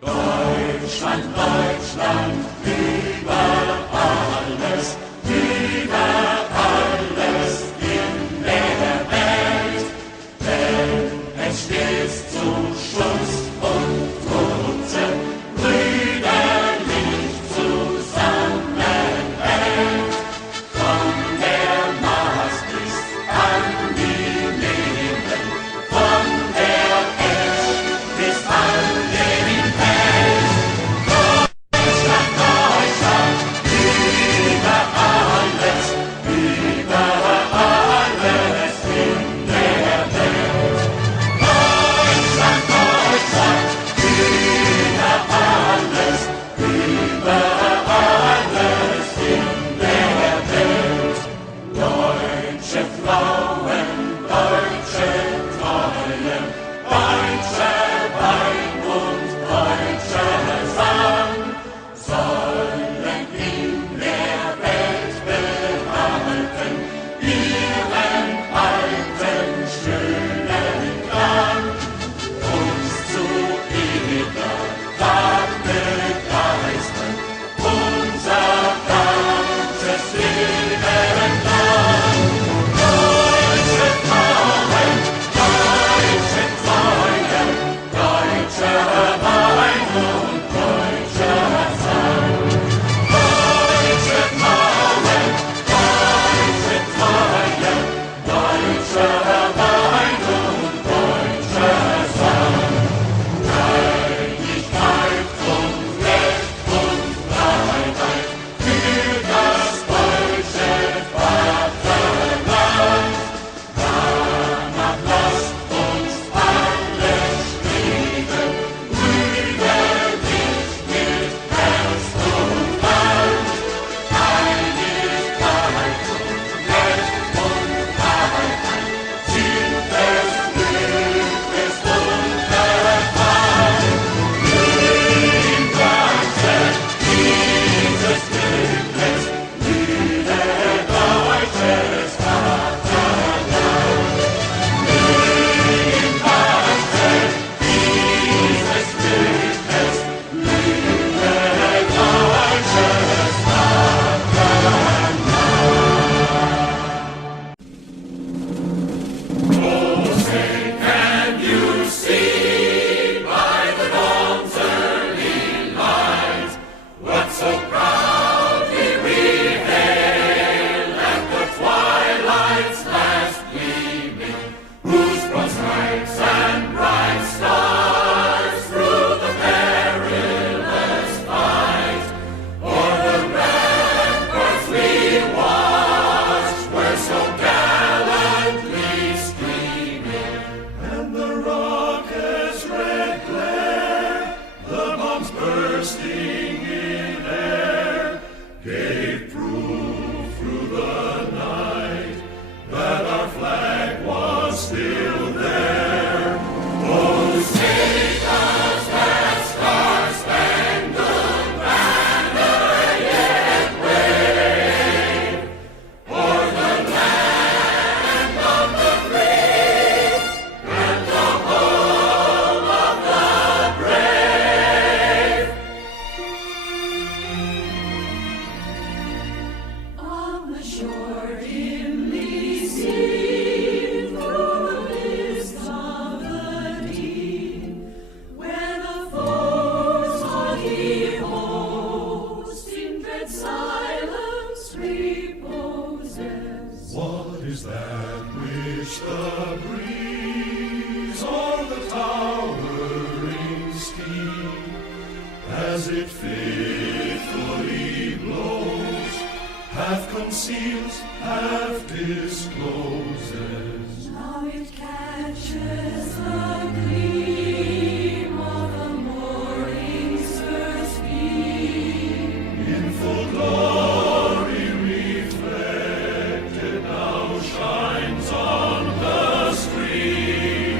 Deutschland, Deutschland, über alles in der Welt, denn es steht zu Schutz und Schutze, brüderlich zusammenhält. Von der Mast bis an die Nehmen, von der Esch bis an den Feld. Deutschland, Deutschland, über alles in der Welt. Deutschland, Deutschland, über alles in der Welt. Deutsche Frauen, deutsche Treue, deutscher Wein und deutscher Sang sollen in der Welt behalten ihren alten, schönen Klang. Uns zu ihrer Tat begeistern, unser ganzes Leben lang. Deutsche Frauen, deutsche Treue, deutscher Wein und deutscher Sang. Deutsche Frauen, deutsche Treue, deutscher Wein und deutscher Sang. Einigkeit und Recht und Freiheit für das deutsche Vaterland. Danach lasst uns alle streben, brüderlich mit Herz und Hand. Einigkeit und Recht und Freiheit sind des Glückes Unterpfand. Im Glanze dieses Glückes blühe deutsches Vaterland. Im Glanze dieses Glückes blühe deutsches Vaterland. Can you see by the dawn's early light what so proudly we hailed at the twilight's last gleaming, whose broad stripes and bright stars through the perilous fight o'er the ramparts we watched were so gallantly streaming. And the rocket's red glare, the bombs bursting in air, gave proof through the night that our flag was still there. Oh, take us that star-spangled banner yet wave, o'er the land of the free and the home of the brave. On the shore dimly seen through the mist of the deep, where the foe's haughty host in dread silence reposes. What is that which the breeze o'er the towering steep, as it fitfully blows, half conceals, half discloses? Now it catches the gleam of the morning's first beam, in full glory reflected, now shines on the stream.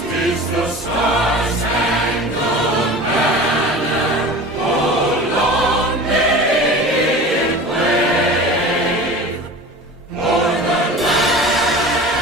'Tis the star-spangled banner, oh, long may it wave o'er the land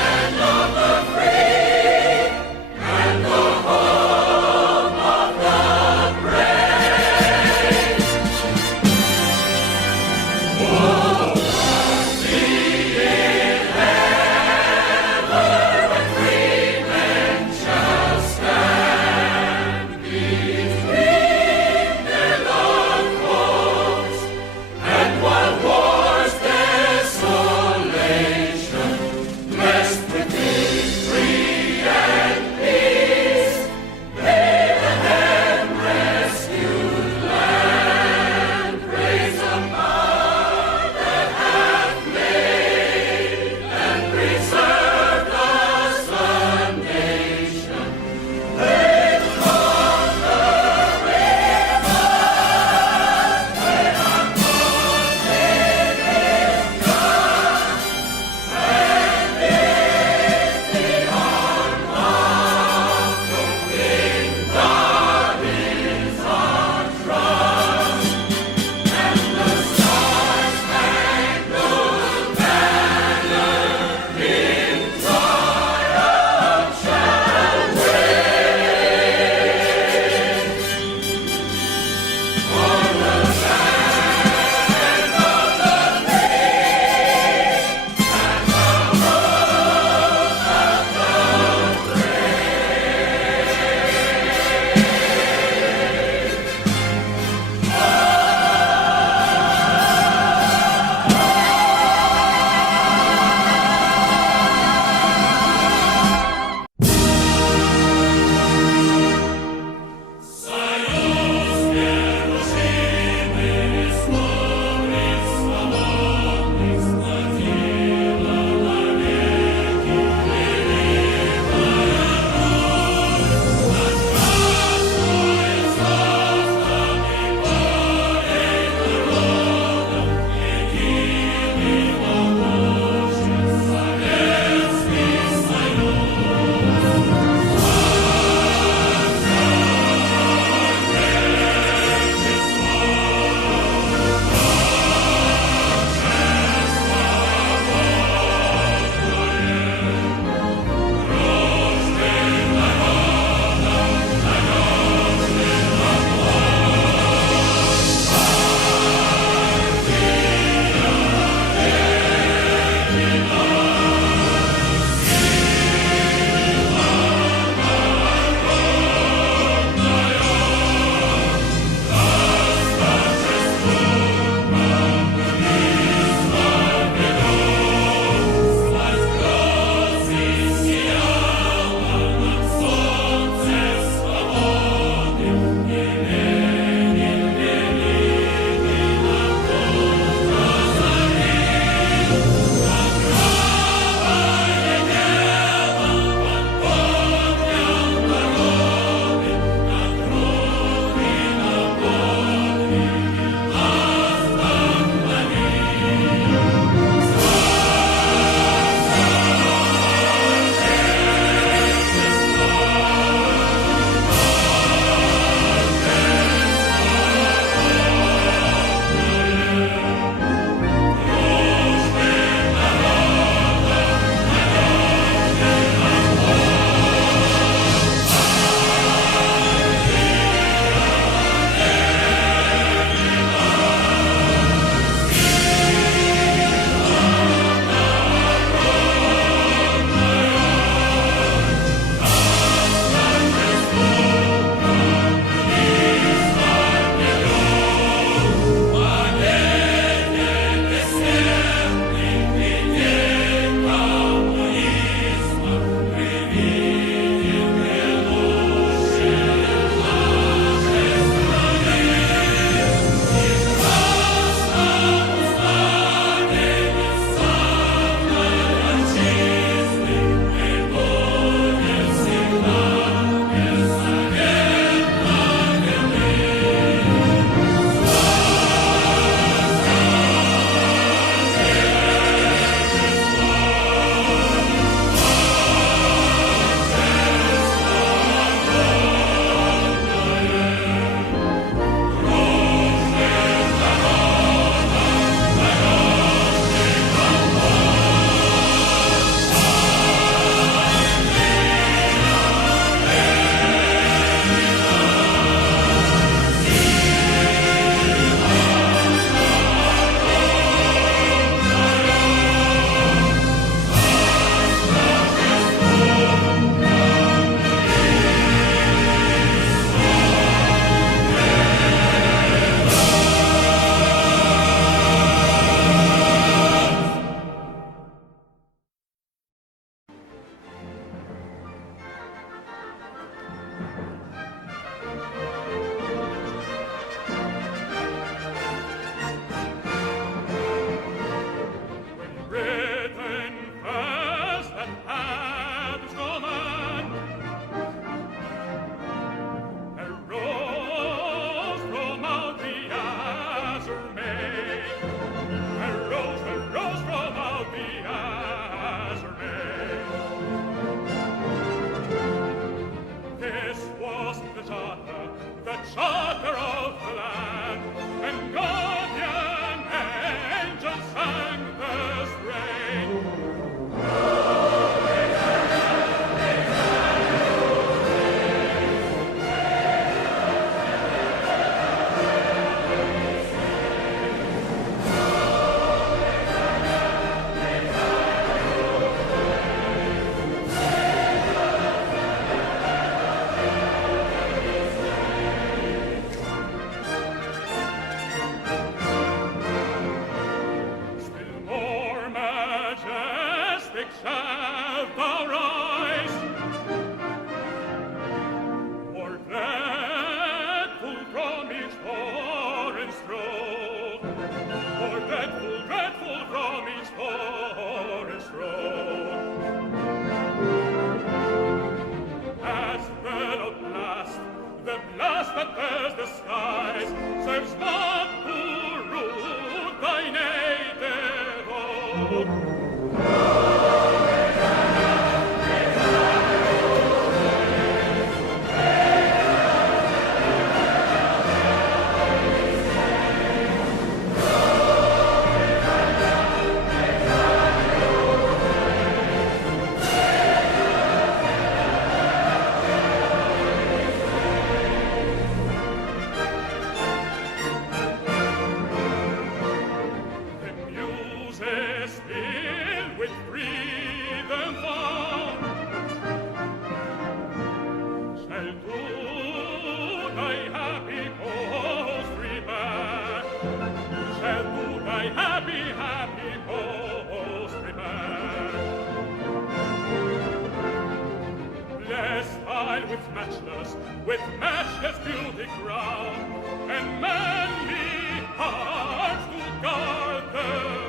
while with matchless beauty crowned, and manly hearts to guard them.